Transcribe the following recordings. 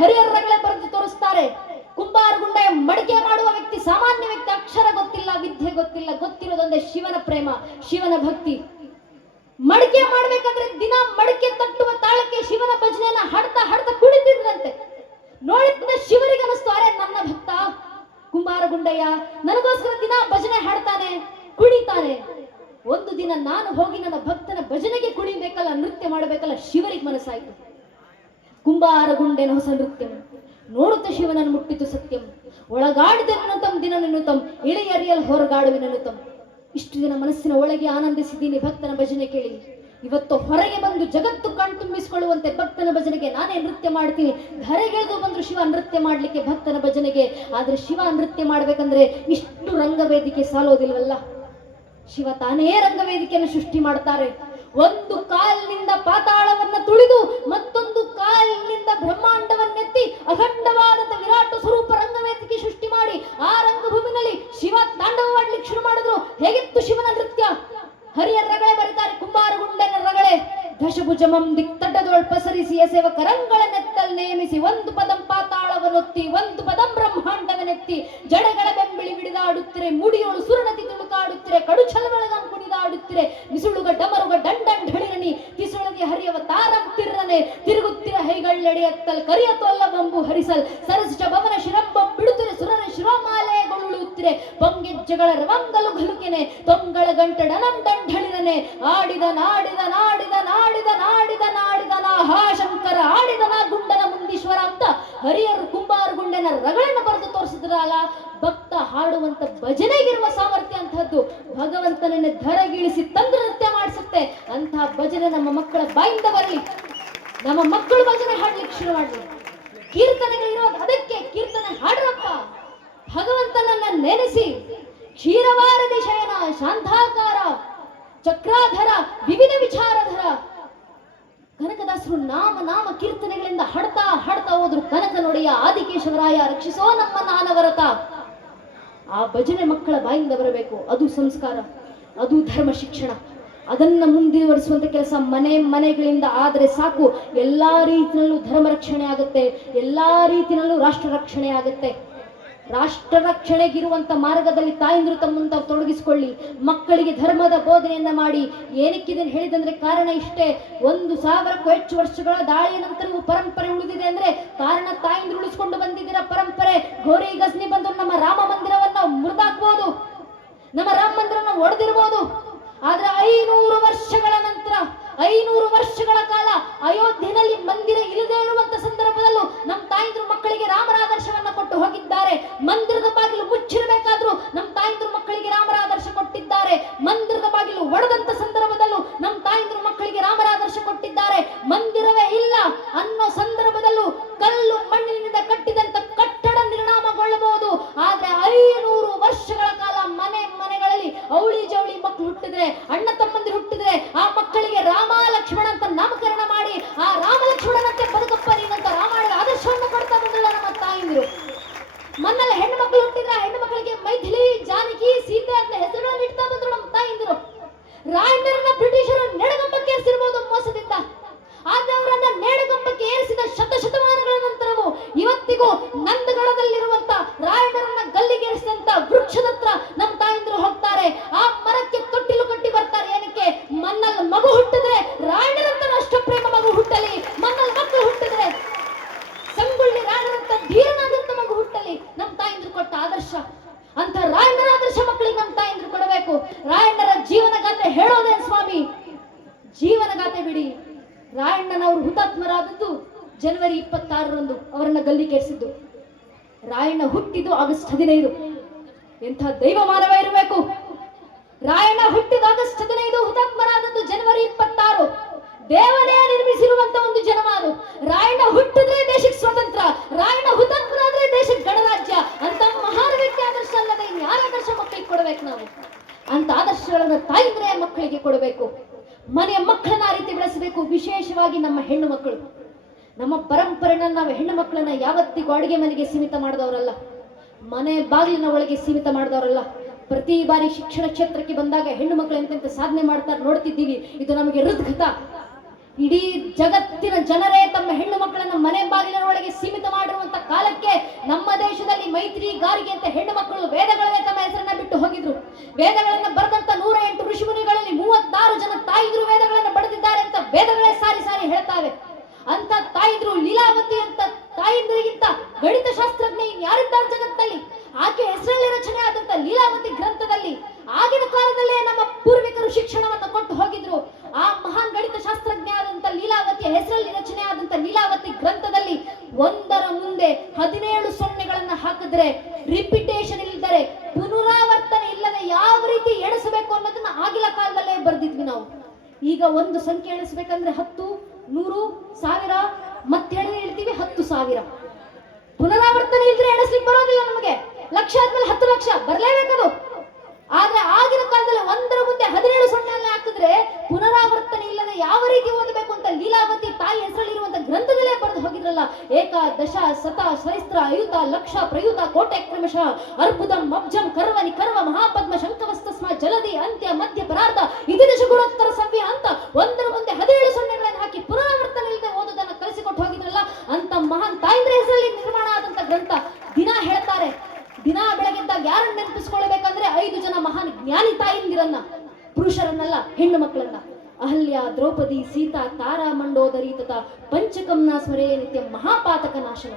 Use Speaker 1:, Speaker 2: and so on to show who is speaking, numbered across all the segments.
Speaker 1: ಹರಿಹರಗಳೇ ಬರೆದು ತೋರಿಸ್ತಾರೆ. ಕುಂಬಾರ ಗುಂಡೆಯ ಮಡಿಕೆ ಮಾಡುವ ವ್ಯಕ್ತಿ, ಸಾಮಾನ್ಯ ವ್ಯಕ್ತಿ, ಅಕ್ಷರ ಗೊತ್ತಿಲ್ಲ, ವಿದ್ಯೆ ಗೊತ್ತಿಲ್ಲ ಗೊತ್ತಿರೋದೊಂದೇ ಶಿವನ ಪ್ರೇಮ, ಶಿವನ ಭಕ್ತಿ. ಮಡಿಕೆ ಮಾಡ್ಬೇಕಂದ್ರೆ ದಿನ ಮಡಿಕೆ ತಟ್ಟುವ ತಾಳಕ್ಕೆ ಶಿವನ ಭಜನೆಯನ್ನ ಹಾಡ್ತಾ ಹಾಡ್ತಾ ಕುಳಿತಿದ್ರಂತೆ ನೋಡಿದ ಶಿವರಿಗೆ ಅನಿಸ್ತು ಅರೆ, ನನ್ನ ಭಕ್ತ, ಕುಂಬಾರ ಗುಂಡಯ್ಯ, ನನಗೋಸ್ಕರ ದಿನ ಭಜನೆ ಹಾಡ್ತಾನೆ, ಕುಣಿತಾನೆ. ಒಂದು ದಿನ ನಾನು ಹೋಗಿ ನನ್ನ ಭಕ್ತನ ಭಜನೆಗೆ ಕುಣಿಬೇಕಲ್ಲ, ನೃತ್ಯ ಮಾಡಬೇಕಲ್ಲ, ಶಿವರಿಗೆ ಮನಸ್ಸಾಯ್ತು. ಕುಂಬಾರ ಗುಂಡೆನ ಹೊಸ ನೃತ್ಯಂ. ನೋಡುತ್ತ ಶಿವನನ್ನು ಮುಟ್ಟಿತು ಸತ್ಯಂ. ಒಳಗಾಡಿದ ತಮ್ಮ ದಿನ ನಿನ್ನುತಂ ಇಳೆಯರಿಯಲ್ ಹೊರಗಾಡುವಿನನ್ನು ತಮ್ಮ. ಇಷ್ಟು ದಿನ ಮನಸ್ಸಿನ ಒಳಗೆ ಆನಂದಿಸಿದ್ದೀನಿ ಭಕ್ತನ ಭಜನೆ ಕೇಳಿ. ಇವತ್ತು ಹೊರಗೆ ಬಂದು ಜಗತ್ತು ಕಣ್ತುಂಬಿಸಿಕೊಳ್ಳುವಂತೆ ಭಕ್ತನ ಭಜನೆಗೆ ನಾನೇ ನೃತ್ಯ ಮಾಡ್ತೀನಿ. ಧರೆಗೆಳೆದು ಬಂದ್ರು ಶಿವ ನೃತ್ಯ ಮಾಡಲಿಕ್ಕೆ ಭಕ್ತನ ಭಜನೆಗೆ. ಆದರೆ ಶಿವ ನೃತ್ಯ ಮಾಡಬೇಕಂದ್ರೆ ಇಷ್ಟು ರಂಗವೇದಿಕೆ ಸಾಲೋದಿಲ್ವಲ್ಲ? ಶಿವ ತಾನೇ ರಂಗವೇದಿಕೆಯನ್ನು ಸೃಷ್ಟಿ ಮಾಡ್ತಾರೆ. ಒಂದು ಕಾಲಿನಿಂದ ಪಾತಾಳವನ್ನ ತುಳಿದು ಮತ್ತೊಂದು ಕಾಲಿನಿಂದ ಬ್ರಹ್ಮಾಂಡವನ್ನೆತ್ತಿ ಅಖಂಡವಾದಂತ ವಿರಾಟ ಸ್ವರೂಪ ರಂಗವೇದಿಕೆ ಸೃಷ್ಟಿ ಮಾಡಿ ಆ ರಂಗಭೂಮಿನಲ್ಲಿ ಶಿವ ತಾಂಡವವಾಡ್ಲಿಕ್ಕೆ ಶುರು ಮಾಡಿದ್ರು. ಹೇಗಿತ್ತು ಶಿವನ ನೃತ್ಯ? ಹರಿಯ ರಗಳೆ ಬರೀತಾರೆ, ಕುಂಬಾರ ಗುಂಡನ ರಗಳೆ ದಶಭುಜಮಂ ದಿಕ್ತಡ್ಡದೊಳ್ ಪಸರಿಸಿ ಎಸೆವ ಕರಂಗಳ ನೆತ್ತಲ್ ನೇಮಿಸಿ ಒಂದು ಪದಂ ಪಾತಾಳವನ್ನೊತ್ತಿ ಒಂದು ಪದಂ ಬ್ರಹ್ಮಾಂಡವನೆತ್ತಿ, ಜಡಗಳ ಬೆಂಬಿಳಿ ಬಿಡಿದಾಡುತ್ತಿರೆ, ಮುಡಿಯೋಳು ಸುರಣತಿ ತುಳುಕಾಡುತ್ತಿರೆ ಕಡು ಛಲಬಳಗಂ ಕುಣಿದಾಡುತ್ತಿರೆ ಮಿಸುಳುಗ ಡಮರುಗ ದಂಡಂಡ್ ಢಳಿರಣಿ ತಿಸುಳಗೆ ಹರಿಯವ ತಾರಂ ತಿರ್ರನೆ, ತಿರುಗುತ್ತಿರ ಹೈಗಳ್ಳೆಡೆಯತ್ತಲ್ ಕರಿಯ ತೊಲ್ಲ ಬಂಬು ಹರಿಸಲ್ ಸರಸಿಜ ಭವನ ಶಿರಂಬಂ ಬಿಡುತ್ತಿರೆ ಸುರರ ಶಿರೋಮಾಲೆಗೊಳ್ಳುತ್ತಿರೆ ಪೊಂಗೆಜ್ಜೆಗಳ ರವಂಗಲು ಘಲುಕೆನೆ, ತೊಂಗಳ ಗಂಟಡನಂ ದಂಢಳಿರನೆ ಆಡಿದ ನಾಡಿದ ನಾಡಿದ ನಾಡಿದ ನಾಡಿದ ನಾಡಿದ ನಾ ಹಾ ಶಂಕರ, ಆಡಿದ ನಾ ಗುಂಡನ ಮುಂದೀಶ್ವರ ಅಂತ ಹರಿಯರು ಕುಂಬಾರ ಗುಂಡನ ರಗಳನ್ನ ಬರೆದು ತೋರಿಸಿದ್ರಲ್ಲ ಹಾಡುವಂತ ಭಜನೆಗಿರುವ ಸಾಮರ್ಥ್ಯ ಅಂತಹದ್ದು ಭಗವಂತನನ್ನ ಧರಗಿಳಿಸಿ ತಂದು ನೃತ್ಯ ಮಾಡಿಸುತ್ತೆ. ಅಂತಹ ಭಜನೆ ನಮ್ಮ ಮಕ್ಕಳ ಬಾಯಿಂದ ಬರಲಿ. ನಮ್ಮ ಮಕ್ಕಳು ಭಜನೆ ಹಾಡ್ಲಿಕ್ಕೆ ಶುರು ಮಾಡಲಿ. ಕೀರ್ತನೆಗಳಿರೋದು ಅದಕ್ಕೆ ಕೀರ್ತನೆ ಹಾಡ್ರಪ್ಪ. ಭಗವಂತನನ್ನ ನೆನೆಸಿ ಕ್ಷೀರವಾರದಿ ಶಯನ, ಶಾಂತಾಕಾರ, ಚಕ್ರಾಧರ, ವಿವಿಧ ವಿಚಾರಧರ. ಕನಕದಾಸರು ನಾಮ ನಾಮ ಕೀರ್ತನೆಗಳಿಂದ ಹಾಡ್ತಾ ಹಾಡ್ತಾ ಹೋದ್ರು. ಕನಕ ನೋಡಿಯ ಆದಿಕೇಶವರಾಯ ರಕ್ಷಿಸೋ ನಮ್ಮ ನಾನವರತ. ಆ ಭಜನೆ ಮಕ್ಕಳ ಬಾಯಿಂದ ಬರಬೇಕು. ಅದು ಸಂಸ್ಕಾರ, ಅದು ಧರ್ಮ ಶಿಕ್ಷಣ. ಅದನ್ನ ಮುಂದುವರಿಸುವಂತ ಕೆಲಸ ಮನೆ ಮನೆಗಳಿಂದ ಆದರೆ ಸಾಕು. ಎಲ್ಲಾ ರೀತಿಯಲ್ಲೂ ಧರ್ಮ ರಕ್ಷಣೆ ಆಗುತ್ತೆ. ಎಲ್ಲಾ ರೀತಿಯಲ್ಲೂ ರಾಷ್ಟ್ರ ರಕ್ಷಣೆ ಆಗುತ್ತೆ. ರಾಷ್ಟ್ರ ರಕ್ಷಣೆಗಿರುವಂಥ ಮಾರ್ಗದಲ್ಲಿ ತಾಯಂದ್ರು ತಮ್ಮನ್ನು ತಾವು ತೊಡಗಿಸಿಕೊಳ್ಳಿ. ಮಕ್ಕಳಿಗೆ ಧರ್ಮದ ಬೋಧನೆಯನ್ನ ಮಾಡಿ. ಏನಕ್ಕಿದೆ ಹೇಳಿದಂದ್ರೆ ಕಾರಣ ಇಷ್ಟೇ. ಒಂದು ಸಾವಿರಕ್ಕೂ ಹೆಚ್ಚು ವರ್ಷಗಳ ದಾಳಿಯ ನಂತರವೂ ಪರಂಪರೆ ಉಳಿದಿದೆ ಅಂದ್ರೆ ಕಾರಣ ತಾಯಂದ್ರು ಉಳಿಸ್ಕೊಂಡು ಬಂದಿದ್ದೀರ ಪರಂಪರೆ. ಘೋರಿ ಗಜ್ನಿ ಬಂದು ನಮ್ಮ ರಾಮ ಮಂದಿರವನ್ನ ಮುರಿದಾಕ್ಬೋದು. ನಮ್ಮ ರಾಮ ಮಂದಿರನ ಒಡೆದಿರ್ಬೋದು. ಆದ್ರೆ ಐನೂರು ವರ್ಷಗಳ ನಂತರ, ಐನೂರು ವರ್ಷಗಳ ಕಾಲ ಅಯೋಧ್ಯೆಯಲ್ಲಿ ಜೀವನ ಗಾಥೆ ಬಿಡಿ. ರಾಯಣ್ಣನವರು ಹುತಾತ್ಮರಾದದ್ದು ಜನವರಿ ಇಪ್ಪತ್ತಾರರಂದು ಅವರನ್ನ ಗಲ್ಲಿಗೇರಿಸಿದ್ದು. ರಾಯಣ್ಣ ಹುಟ್ಟಿದ್ದು ಆಗಸ್ಟ್ ಹದಿನೈದು. ಎಂಥ ದೈವ ಮಾನವ ಇರಬೇಕು. ರಾಯಣ್ಣ ಹುಟ್ಟಿದ ಆಗಸ್ಟ್ ಹದಿನೈದು, ಹುತಾತ್ಮರಾದದ್ದು ಜನವರಿ ಇಪ್ಪತ್ತಾರು. ದೇವನೇ ನಿರ್ಮಿಸಿರುವಂತ ಮನೆಯ ಮಕ್ಕಳನ್ನ ಆ ರೀತಿ ಬೆಳೆಸಬೇಕು. ವಿಶೇಷವಾಗಿ ನಮ್ಮ ಹೆಣ್ಣು ಮಕ್ಕಳು. ನಮ್ಮ ಪರಂಪರೆನ ನಾವು ಹೆಣ್ಣು ಮಕ್ಕಳನ್ನ ಯಾವತ್ತಿಗೂ ಅಡುಗೆ ಮನೆಗೆ ಸೀಮಿತ ಮಾಡಿದವರಲ್ಲ. ಮನೆ ಬಾಗಿಲಿನ ಒಳಗೆ ಸೀಮಿತ ಮಾಡಿದವರಲ್ಲ. ಪ್ರತಿ ಬಾರಿ ಶಿಕ್ಷಣ ಕ್ಷೇತ್ರಕ್ಕೆ ಬಂದಾಗ ಹೆಣ್ಣು ಮಕ್ಕಳು ಎಂತೆಂತ ಸಾಧನೆ ಮಾಡ್ತಾರೆ ನೋಡ್ತಿದ್ದೀವಿ. ಇದು ನಮಗೆ ಹೃದ್ಘತ. ಇಡೀ ಜಗತ್ತಿನ ಜನರೇ ತಮ್ಮ ಹೆಣ್ಣು ಮಕ್ಕಳನ್ನ ಮನೆ ಬಾಗಿಲಿನ ಒಳಗೆ ಸೀಮಿತ ಮಾಡಿರುವಂತ ಕಾಲಕ್ಕೆ ನಮ್ಮ ದೇಶದಲ್ಲಿ ಮೈತ್ರಿ ಗಾರಿಗೆ ಅಂತ ಹೆಣ್ಣು ಮಕ್ಕಳು ವೇದಗಳನ್ನೇ ತಮ್ಮ ಹೆಸರನ್ನ ಬಿಟ್ಟು ಹೋಗಿದ್ರು. ವೇದಗಳನ್ನ ಬರೆದಂತ ನೂರ ಎಂಟು ಋಷಿ ಜನ ತಾಯಿದ್ರು ವೇದಗಳನ್ನು ಪಡೆದಿದ್ದಾರೆ ಅಂತ ವೇದಗಳೇ ಸಾರಿ ಸಾರಿ ಹೇಳ್ತಾವೆ ಅಂತ ತಾಯಿದ್ರು ಲೀಲಾವತಿ ಅಂತ ತಾಯಿಂದ್ರಿಗಿಂತ ಗಣಿತ ಶಾಸ್ತ್ರಜ್ಞ ಯಾರಿದ್ದಾರೆ ಜಗತ್ತಲ್ಲಿ? ಆಕೆ ಹೆಸರಲ್ಲಿ ರಚನೆ ಆದಂತ ಲೀಲಾವತಿ ಗ್ರಂಥದಲ್ಲಿ ಕಾಲದಲ್ಲೇ ನಾವು. ಈಗ ಒಂದು ಸಂಖ್ಯೆ ಎಣಿಸ್ಬೇಕಂದ್ರೆ ಹತ್ತು, ನೂರು, ಸಾವಿರ, ಮತ್ತೆ ಹೇಳಿ ಹೇಳ್ತೀವಿ ಹತ್ತು ಸಾವಿರ. ಪುನರಾವರ್ತನೆ ಇದ್ರೆ ಎಣಿಸ್ಲಿಕ್ಕೆ ಬರೋದಿಲ್ಲ ನಮಗೆ. ಲಕ್ಷ ಆದ್ಮೇಲೆ ಹತ್ತು ಲಕ್ಷ, ಬರ್ಲೇಬೇಕದು. ಆದ್ರೆ ಆಗಿನ ಕಾಲದಲ್ಲಿ ಒಂದರ ಮುಂದೆ ಹದಿನೇಳು ಸೊನ್ನೆ ಹಾಕಿದ್ರೆ ಪುನರಾವರ್ತನೆ ಇಲ್ಲದೆ ಯಾವ ರೀತಿ ಓದಬೇಕು ಅಂತ ಗ್ರಂಥದಲ್ಲೇ ಹೋಗಿದ್ರಲ್ಲ ಏಕ ದಶ ಸತ ಸಹಸ್ರ, ಅಯುತ, ಲಕ್ಷ, ಪ್ರಯುತ, ಕೋಟೆ ಕ್ರಮಶ. ಅರ್ಬುದಂ, ಮಬ್ಜಂ ಕರ್ವನಿ ಕರ್ವ, ಮಹಾಪದ್ಮ ಶಂಕವಸ್ತಸ್ಮ ಜಲದಿ, ಅಂತ್ಯ, ಮಧ್ಯ, ಪರಾರ್ಧ, ಇತಿ ದಶ ಗುಣೋತ್ತರ ಸವ್ಯ ಅಂತ ಒಂದರ ಮುಂದೆ ಹದಿನೇಳು ಸೊನ್ನೆಗಳನ್ನು ಹಾಕಿ ಪುನರಾವರ್ತನೆ ಇಲ್ಲದೆ ಓದೋದನ್ನ ಕಲಿಸಿಕೊಟ್ಟು ಹೋಗಿದ್ರಲ್ಲ, ಅಂತ ಮಹಾನ್ ತಾಯಂದ್ರ ಹೆಸರಲ್ಲಿ ನಿರ್ಮಾಣ ಆದಂತ ಗ್ರಂಥ ದಿನ ಹೇಳ್ತಾರೆ. ದಿನ ಬೆಳಗಿದ್ದಾಗ ಯಾರನ್ನ ನೆನಪಿಸ್ಕೊಳ್ಬೇಕಂದ್ರೆ ಐದು ಜನ ಮಹಾನ್ ಜ್ಞಾನಿ ತಾಯಿಂದಿರನ್ನ, ಪುರುಷರನ್ನಲ್ಲ, ಹೆಣ್ಣು ಮಕ್ಕಳನ್ನ. ಅಹಲ್ಯ, ದ್ರೌಪದಿ, ಸೀತಾ, ತಾರಾ, ಮಂಡೋದರಿ ತಥಾ ಪಂಚಕಂನ ಸ್ಮರೇ ನಿತ್ಯ ಮಹಾಪಾತಕ ನಾಶನ.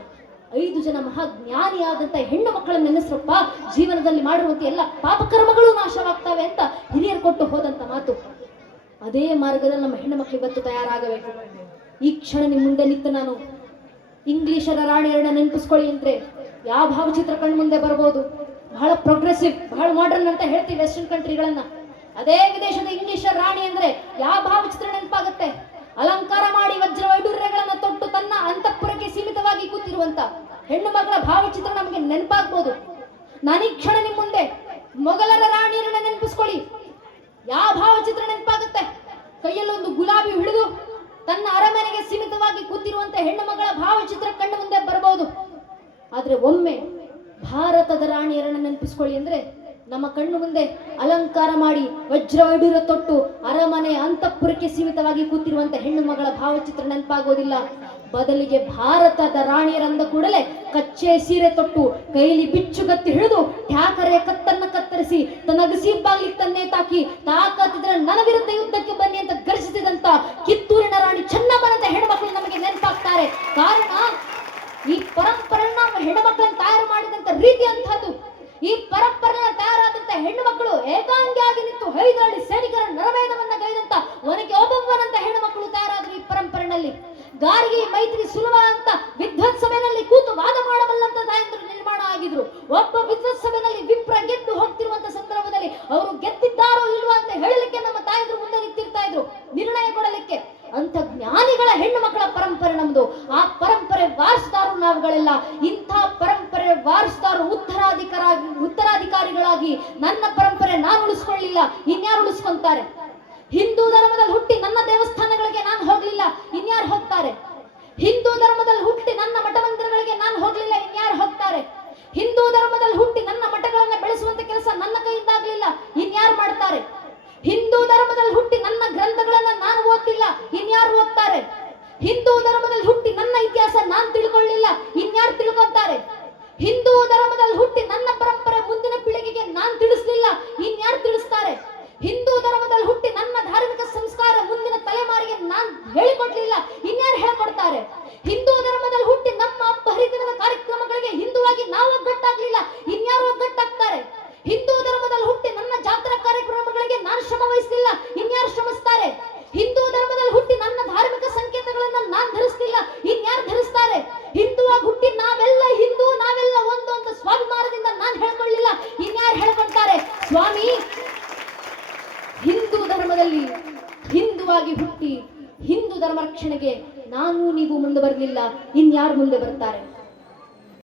Speaker 1: ಐದು ಜನ ಮಹಾಜ್ಞಾನಿಯಾದಂತ ಹೆಣ್ಣು ಮಕ್ಕಳನ್ನ ನೆನೆಸ್ರಪ್ಪ, ಜೀವನದಲ್ಲಿ ಮಾಡಿರುವಂತ ಎಲ್ಲ ಪಾಪಕರ್ಮಗಳು ನಾಶವಾಗ್ತವೆ ಅಂತ ಹಿರಿಯರು ಕೊಟ್ಟು ಹೋದಂತ ಮಾತು. ಅದೇ ಮಾರ್ಗದಲ್ಲಿ ನಮ್ಮ ಹೆಣ್ಣು ಮಕ್ಕಳು ಇವತ್ತು ತಯಾರಾಗಬೇಕು. ಈ ಕ್ಷಣ ನಿಮ್ಮ ಮುಂದೆ ನಿಂತು ನಾನು ಇಂಗ್ಲಿಷರ ರಾಣಿಯರನ್ನ ನೆನಪಿಸ್ಕೊಳ್ಳಿ ಅಂದ್ರೆ ಯಾವ ಭಾವಚಿತ್ರ ಕಣ್ಮುಂದೆ ಬರ್ಬೋದು? ಬಹಳ ಪ್ರೋಗ್ರೆಸಿವ್ ಬಹಳ ಮಾಡರ್ನ್ ಅಂತ ಹೇಳ್ತೀವಿ ವೆಸ್ಟರ್ನ್ ಕಂಟ್ರಿಗಳನ್ನ ಅದೇ ವಿದೇಶದ ಇಂಗ್ಲಿಷರ ರಾಣಿ ಅಂದ್ರೆ ಯಾವ ಭಾವಚಿತ್ರ ನೆನಪಾಗುತ್ತೆ? ಅಲಂಕಾರ ಮಾಡಿ ವಜ್ರ ವೈಡೂರ್ಯಗಳನ್ನ ತೊಟ್ಟು ತನ್ನ ಅಂತಃಪುರಕ್ಕೆ ಸೀಮಿತವಾಗಿ ಕೂತಿರುವಂತ ಹೆಣ್ಣು ಮಗಳ ಭಾವಚಿತ್ರ ನಮಗೆ ನೆನಪಾಗ್ಬೋದು. ನಾನೀ ಕ್ಷಣ ನಿಮ್ಮ ಮುಂದೆ ಮೊಘಲರ ರಾಣಿಯರನ್ನ ನೆನಪಿಸ್ಕೊಳ್ಳಿ. ಯಾವ ಭಾವಚಿತ್ರ ನೆನಪಾಗುತ್ತೆ? ಕೈಯಲ್ಲೊಂದು ಗುಲಾಬಿ ಹಿಡಿದು ತನ್ನ ಅರಮನೆಗೆ ಸೀಮಿತವಾಗಿ ಕೂತಿರುವಂತ ಹೆಣ್ಣು ಮಗಳ ಭಾವಚಿತ್ರ ಕಣ್ಣು ಮುಂದೆ ಬರಬಹುದು ಆದ್ರೆ ಒಮ್ಮೆ ಭಾರತದ ರಾಣಿಯರನ್ನ ನೆನಪಿಸ್ಕೊಳ್ಳಿ ಅಂದ್ರೆ ನಮ್ಮ ಕಣ್ಣು ಮುಂದೆ ಅಲಂಕಾರ ಮಾಡಿ ವಜ್ರ ವೈಡೂರ್ಯ ತೊಟ್ಟು ಅರಮನೆ ಅಂತಃಪುರಕ್ಕೆ ಸೀಮಿತವಾಗಿ ಕೂತಿರುವಂತ ಹೆಣ್ಣು ಮಗಳ ಭಾವಚಿತ್ರ ನೆನಪಾಗೋದಿಲ್ಲ. ಬದಲಿಗೆ ಭಾರತದ ರಾಣಿಯರಂದ ಕೂಡಲೇ ಕಚ್ಚೆ ಸೀರೆ ತೊಟ್ಟು ಕೈಲಿ ಬಿಚ್ಚುಗತ್ತಿ ಹಿಡಿದು ಠ್ಯಾಕರೆ ಕತ್ತನ್ನ ಕತ್ತರಿಸಿ ತನ್ನ ಅಗಸಿ ಬಾಗಿಲಿಗೆ ತನ್ನೇ ತಾಕಿ ತಾಕತ್ತಿದ್ರೆ ವಿರುದ್ಧ ಯುದ್ಧಕ್ಕೆ ಬನ್ನಿ ಅಂತ ಗರ್ಜಿಸಿದಂತ ಕಿತ್ತೂರಿನ ರಾಣಿ ಚೆನ್ನಮ್ಮನಂತ ಹೆಣ್ಮಕ್ಳು ನಮಗೆ ನೆನಪಾಗ್ತಾರೆ. ಕಾರಣ ಈ ಪರಂಪರೆಯನ್ನ ಹೆಣ್ಮಕ್ಳನ್ನ ತಯಾರು ಮಾಡಿದಂತ ರೀತಿ ಅಂತಹದ್ದು ಈ ಪರಂಪರೆಯ ತಯಾರಾದಂತ ಹೆಣ್ಣು ಮಕ್ಕಳು ಏಕಾಂಗಿಯಾಗಿ ನಿಂತು ಹೈದಳ್ಳಿ ಸೈನಿಕರ ನರವೇದವನ್ನ ಗೈದಂತ ಒನಕ್ಕೆ ಒಬ್ಬೊಬ್ಬನಂತ ಹೆಣ್ಣು ಮಕ್ಕಳು ತಯಾರಾದ್ರು ಈ ಪರಂಪರೆನಲ್ಲಿ. ಗಾರ್ಗಿ ಮೈತ್ರಿ ಸುಲಭ ಅಂತ ವಿದ್ವತ್ ಸಭೆಯಲ್ಲಿ ಕೂತು ವಾದ ಮಾಡಬಲ್ಲಂತ ತಾಯಂದ್ರು ನಿರ್ಮಾಣ ಆಗಿದ್ರು. ಒಬ್ಬ ವಿದ್ವತ್ ಸಭೆಯಲ್ಲಿ ನನ್ನ ಪರಂಪರೆ ನಾನು ಉಳಿಸ್ಕೊಳ್ಳಿಲ್ಲ, ಇನ್ಯಾರು ಉಳಿಸ್ಕೊಂತಾರೆ? ಹಿಂದೂ ಧರ್ಮದಲ್ಲಿ ಹುಟ್ಟಿ ನನ್ನ ದೇವಸ್ಥಾನಗಳಿಗೆ ನಾನು ಹೋಗ್ಲಿಲ್ಲ, ಇನ್ಯಾರು ಹೋಗ್ತಾರೆ? ಹಿಂದೂ ಧರ್ಮದಲ್ಲಿ ಹುಟ್ಟಿ ನನ್ನ ಮಠ ಮಂದಿರಗಳಿಗೆ ನಾನು ಹೋಗ್ಲಿಲ್ಲ, ಇನ್ಯಾರು ಹೋಗ್ತಾರೆ? ಹಿಂದೂ ಧರ್ಮದಲ್ಲಿ ಹುಟ್ಟಿ ನನ್ನ ಮಠಗಳನ್ನ ಬೆಳೆಸುವಂತ ಕೆಲಸ ನನ್ನ ಕೈಯಿಂದ ಆಗ್ಲಿಲ್ಲ, ಇನ್ಯಾರು ಮಾಡ್ತಾರೆ? ಹಿಂದೂ ಧರ್ಮದಲ್ಲಿ ಹುಟ್ಟಿ ನನ್ನ ಗ್ರಂಥಗಳನ್ನ ನಾನು ಓದ್ತಿಲ್ಲ, ಇನ್ಯಾರು ಓದ್ತಾರೆ? ಹಿಂದೂ ಧರ್ಮದಲ್ಲಿ ಹುಟ್ಟಿ ನನ್ನ ಇತಿಹಾಸ ನಾನು ತಿಳ್ಕೊಳ್ಳಿಲ್ಲ, ಇನ್ಯಾರು ತಿಳ್ಕೊಂತಾರೆ? ಹಿಂದೂ ಧರ್ಮದಲ್ಲಿ ಹುಟ್ಟಿ ನನ್ನ ಪರಂಪರೆ ತಿಳಿಸ್ಲಿಲ್ಲ. ಇನ್ಯಾರು ತಿಳಿಸ್ತಾರೆ? ಹಿಂದೂ ಧರ್ಮದಲ್ಲಿ ಹುಟ್ಟಿ ನನ್ನ ಧಾರ್ಮಿಕ ಸಂಸ್ಕಾರ ಮುಂದಿನ ತಲೆಮಾರಿಗೆ ನಾನು ಹೇಳಿಕೊಡ್ಲಿಲ್ಲ ಇನ್ಯಾರು ಹೇಳ್ಕೊಡ್ತಾರೆ ಹಿಂದೂ ಧರ್ಮದಲ್ಲಿ ಹುಟ್ಟಿ ನಮ್ಮ ಹಬ್ಬ ಹರಿದಿನದ ಕಾರ್ಯಕ್ರಮಗಳಿಗೆ ಹಿಂದುವಾಗಿ ನಾವು ಒಗ್ಗಟ್ಟಾಗ್ಲಿಲ್ಲ ಇನ್ಯಾರು ಒಗ್ಗಟ್ಟಾಗ್ತಾರೆ ಹಿಂದೂ ಧರ್ಮದಲ್ಲಿ ಹುಟ್ಟಿ ನನ್ನ ಜಾತ್ರಾ ಕಾರ್ಯಕ್ರಮಗಳಿಗೆ ನಾನು ಶ್ರಮ ವಹಿಸ್ತಿಲ್ಲ ಇನ್ಯಾರು ಶ್ರಮಿಸ್ತಾರೆ ಹಿಂದೂ ಧರ್ಮದಲ್ಲಿ ಹುಟ್ಟಿ ನನ್ನ ಧಾರ್ಮಿಕ ಸಂಕೇತಗಳನ್ನ ನಾನು ಧರಿಸ್ತಿಲ್ಲ ಇನ್ಯಾರು ಧರಿಸ್ತಾರೆ ಹಿಂದುವಾಗಿ ಹುಟ್ಟಿ ನಾವೆಲ್ಲ ಹಿಂದೂ ನಾವೆಲ್ಲ ಒಂದು ಅಂತ ಸ್ವಾಭಿಮಾನದಿಂದ ನಾನು ಹೇಳ್ಕೊಳ್ಳಿಲ್ಲ ಇನ್ಯಾರು ಹೇಳ್ಕೊಳ್ತಾರೆ ಸ್ವಾಮಿ ಹಿಂದೂ ಧರ್ಮದಲ್ಲಿ ಹಿಂದುವಾಗಿ ಬರಲಿಲ್ಲ ಇನ್ಯಾರು ಮುಂದೆ ಬರ್ತಾರೆ?